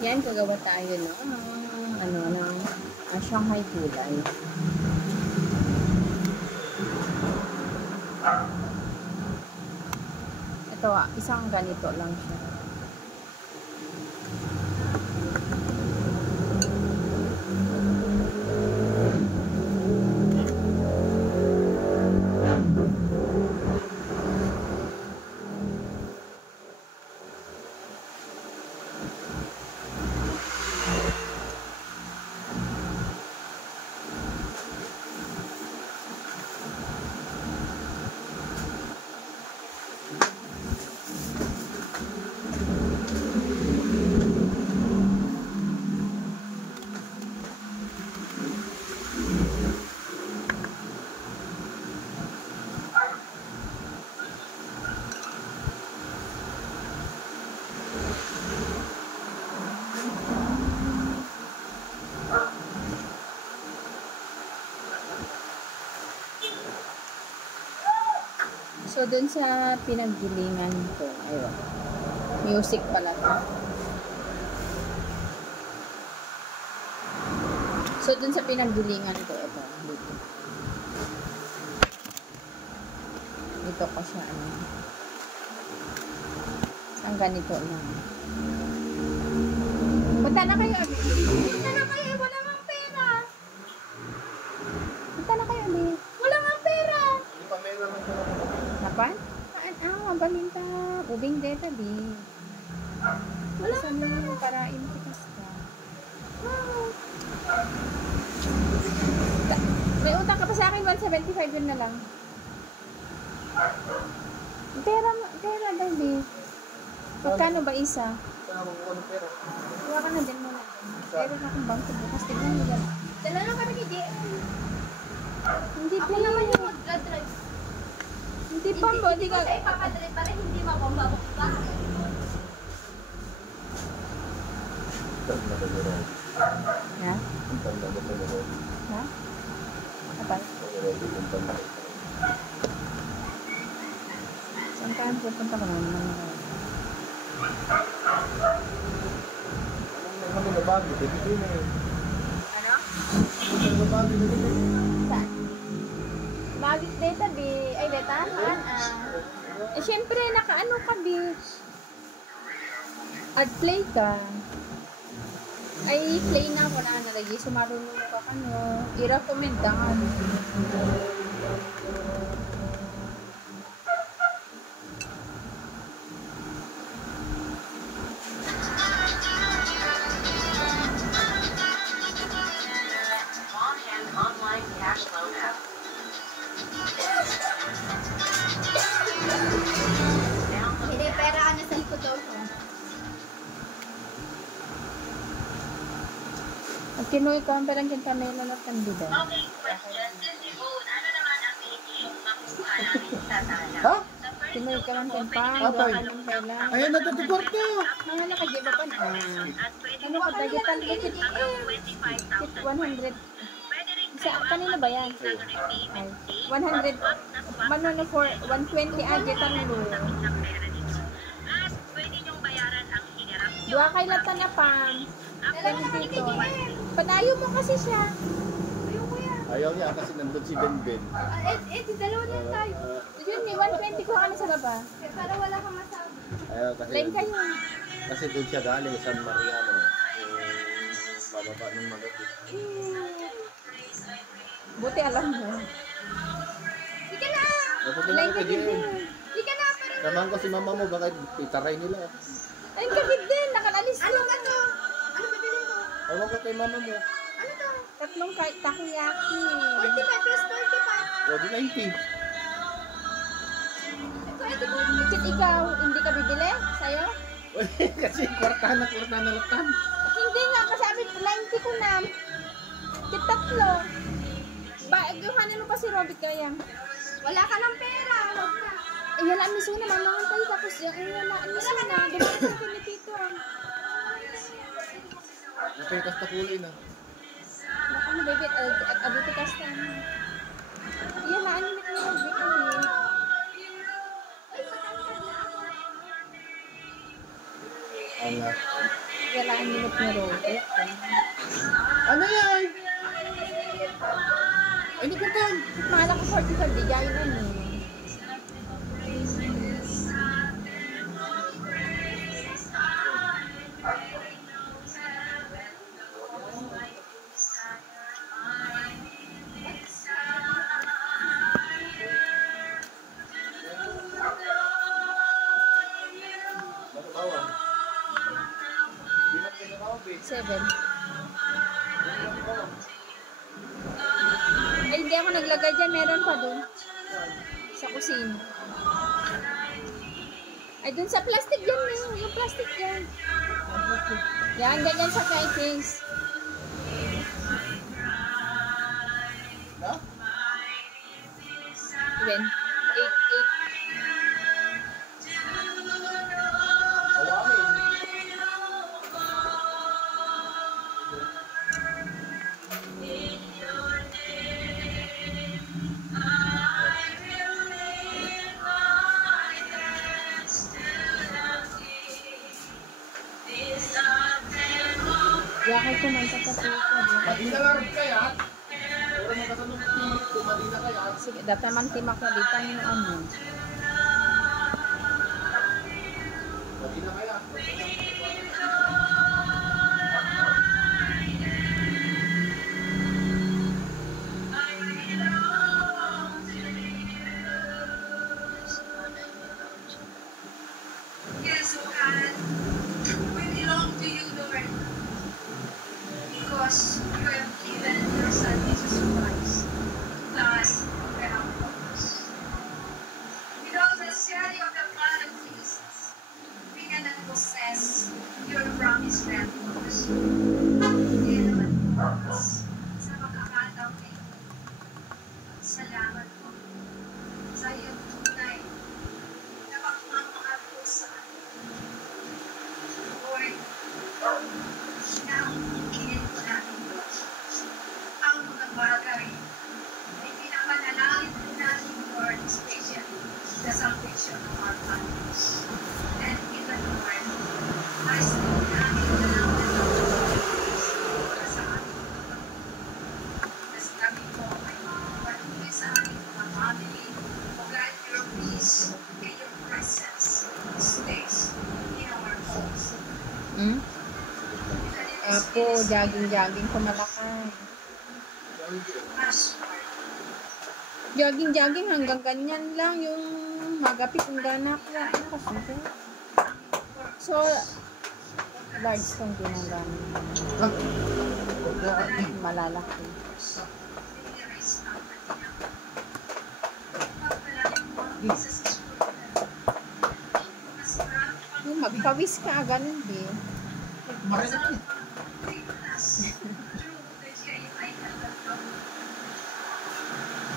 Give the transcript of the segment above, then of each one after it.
Yan, gagawa tayo ng Shanghai gulay. Ito, isang ganito lang siya. So, dun sa pinaggilingan ko, ayun, music pala to. So, dun sa pinaggilingan ko, ito, dito. Dito ko siya, isang ganito lang. Punta na kayo, punta na kayo, wala mang pera. Punta na kayo, wala mang pera. Hindi pa meron lang siya. Napan? Mabalinta. Ubing data, bi. Wala sa mga para impikas ka. May utang ka pa sa akin, 175 yun na lang. Pera daw, bi. Pagkano ba isa? Huwag ka na din muna. Pero na akong bangko bukas. Tignan mo yan. Dala lang kami ni DM. Hindi pa naman yung mag-drive. Hindi pa mo, hindi ka... Kasi ipapadrive para hindi mapambabok ka. Ha? Ha? Apa? Saan tayo pupunta ka naman? Ano na bago? Dito na yun. Ano? Ano na bago? Saan? Magis data, bi. Ay, data? Eh, syempre, naka-ano ka, bi. Ad play ka. Ay, play na ako na nalagi. Sumarunong ka ka, no. I-recommend ka. Hindi, pera ka na sa likod daw ko. At kinuha ko ang parang kintamela na kandida. Okay, question. Simone, ano naman ang meaning makuha namin sa tala? Ha? Kinuha ka lang kintang. Atay. Anong pala? Ayan, natutuport ko. Mga nakagiba pa na. Ano ka, dagitan ko kit 100. Sa, kanina ba yan? 100. Mano for 120 agitan mo. At pwede niyong bayaran ang hinirap niyo. Dua kay lata na pam. Dito. Panayo mo kasi siya. Ayaw niya kasi nandun si Benben. Dalawa na tayo. Yun ni 120 ko ano sa baba. Para wala kang masabi. Ayaw kasi. Line kayo. Kasi doon siya galing, San Mariano. Bababa ng Magabi. Buti alam mo. Di ka na! Napupunta Line ko ka kay din. Jen. Di ka na! Parang... Naman ko si mama mo, baka itaray nila. Ay, kapit din. Nakalalis Ano ka to? Ano bibili mo? Ewan ko kay mama mo. Ano to? Tatlong takoyaki. 45 plus 45. O, di 90. Ito mo. Bakit ikaw, hindi ka bibili? Sa'yo? Kasi kwartahan na latan. Hindi nga, kasi sabi, 90 ko na. Kit tatlo. Guhanin mo pa si Robert kaya. Wala ka ng pera. Huwag na. Eh, wala ang miso na, mamangan tayo. Tapos yung wala ang miso na. Diba sa akin ni Tito? Napikas na kulay na. Baka mo, baby, abuti kasta. Yan, naanimit mo Robert. Ano? Wala ang minute ni Robert. Ano yan? Ay, di ko kan. Mahal ako 45, di gaya na eh. Matabawa. Di na pinatawa, babe. 7. Ay, hindi ako naglagay dyan. Meron pa dun. Sa kusina. Ay, dun sa plastic dyan eh. Yung plastic dyan. Yan, ganyan sa case. Ha? 7. 8. Awamin. Yakay kumanta pa po. Madina nga rin kaya. Pura magkasanong tinik ko, madina kaya. Sige, dati man timak na dito yung ano. Madina kaya. Yes, O God, we belong to you, Lord, because you have given your Son Jesus Christ to die on behalf of us. Without the shedding of the blood of Jesus, we cannot possess your promised land for us. Kaya naman po, sa pagkakataon na ito, salamat po sa iyong tunay na pagmamahal po sa atin. Lord, inaangkin po natin ang mga bagay na pinapanalangin po natin, Lord, especially the salvation of our families. And even, Lord, ay sa namin na lang para sa ating mga pamilya. Kasi kami po ay patuloy sa ating mga family. O God, your peace and your presence stays in our homes. Apo, jogging ko malakay. Jogging hanggang ganyan lang. Yung magapit yung ganak lang. Ano kasi? So, large tong ginagamit. Malalaki. Yung magpawis ka, ganun din.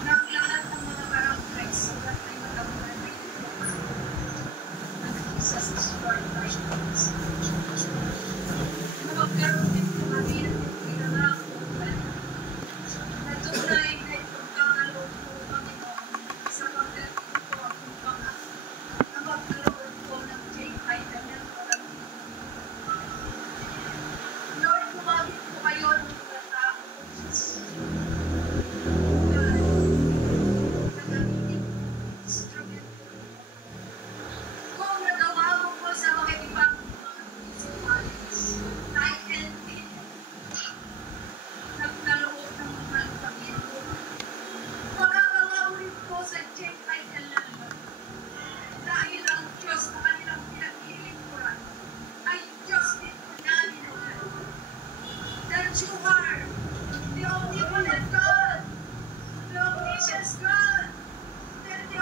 Ng lahat ng mga barangay, sulat ay matamunan ay Jesus is Lord, Lord. Magkaroon din po kami ng pinangakuan na tunay na ipagkakaloob po kami sa pagdating po akong mga na magkaroon po ng J.I. na ng Lord, kumabit po kayo ng mga tao. Kung nagawa mo po sa mga ibang mga municipalities, kahit hindi, nagkaloob ng mga Panginoon. Magagawa mo rin po sa JILL dahil ang Diyos na kanilang pinaglilingkuran ay Diyos din po namin, O God. That you are the omnipotent God, the omniscient God, and the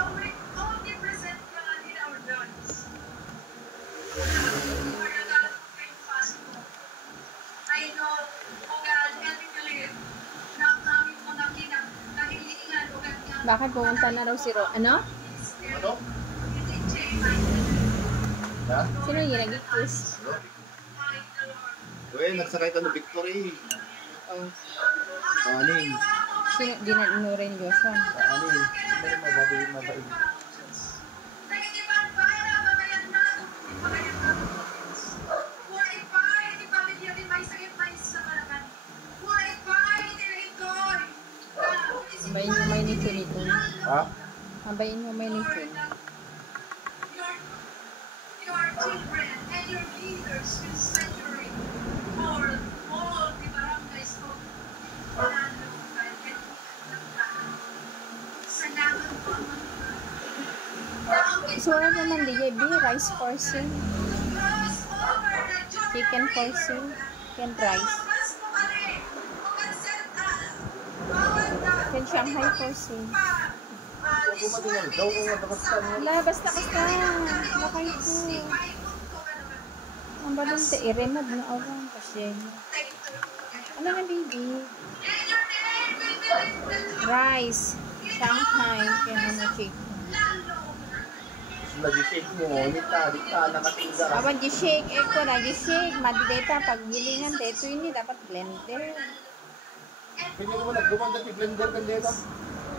omnipresent God in our lives. You are the God who made possible. I know, O God, and we believe na ang aming mga kinakahilingan, O God, nga Bakit pumunta na raw si Ro? Ano? Ano? hindi J.I. Ha? Sino yung nag-kiss? Uy, nagsakay ka ng Victory. Oh. Anin. Sino? Di na inurin Joshua. Anin. May mababait. Nagitipan para mamayan natin, mamayan natin. Purify, nito nito. Ha? Habayin mo may nito. Your children and your leaders will celebrate for all the barangays of Palalukan and Palalukan. Salamat po, Sura naman di JB, rice portion, chicken portion, chicken rice. Chicken Shanghai portion. Gumating daw kung basta mo. Wala, basta. Bakay ko. Ang balong sa irenad na awang kasi. Ano na baby? Rice, Shanghai, kaya na chicken. Nag-shake mo, dita, nakatingga. Awan di shake, ko na di shake, madideta pag gilingan dito ini dapat blender. Pwede naman nagdumanda si blender kan dito.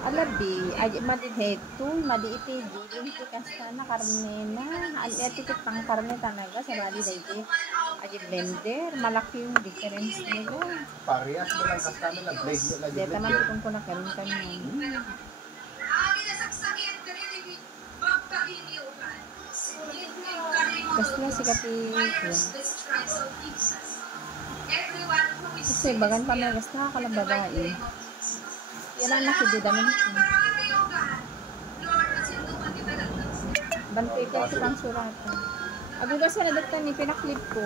Alabi, ay madideto, madiiti giling ti kasta na karne na, tikit pang karne talaga sa bali dito. Ay blender, malaki yung difference nila. Parehas mo lang kasta na blade mo lagi. Deta man tukong ko na karon kanya. Basta si kapi. Kasi bagan pa may basta ka lang babae. Yan ang nakiduda mo. Bantoy ko ito pang surata. Abi ba sa nadagtan ni pinaklip ko?